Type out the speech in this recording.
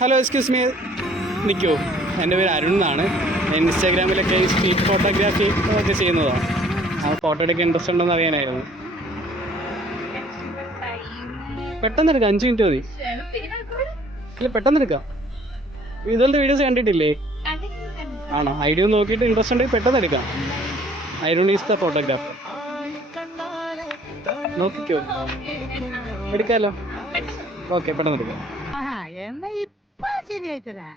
Hello excuse me, നിൽക്കുമോ? എൻ്റെ പേര് അരുൺ എന്നാണ്. ഇൻസ്റ്റാഗ്രാമിലൊക്കെ സ്ട്രീറ്റ് ഫോട്ടോഗ്രാഫി ഒക്കെ ചെയ്യുന്നതാണ്. ആ ഫോട്ടോ എടുക്കാൻ ഇൻട്രസ്റ്റ് ഉണ്ടോയെന്ന് അറിയാനായിരുന്നു. പെട്ടെന്ന് എടുക്കാം, 5 മിനിറ്റ് മതി. ഇല്ല, പെട്ടെന്ന് എടുക്കാം. ഇതുപോലത്തെ വീഡിയോസ് കണ്ടിട്ടില്ലേ? ആണോ? ഐഡിയ നോക്കിയിട്ട് ഇൻട്രസ്റ്റ് ഉണ്ടെങ്കിൽ പെട്ടെന്ന് എടുക്കാം. Arun is the photographer. നോക്കിക്കോ, എടുക്കാമല്ലോ. ഓക്കെ, പെട്ടെന്ന് എടുക്കാം. എന്നാ ഇപ്പൊ ശരിയായിട്ടരാ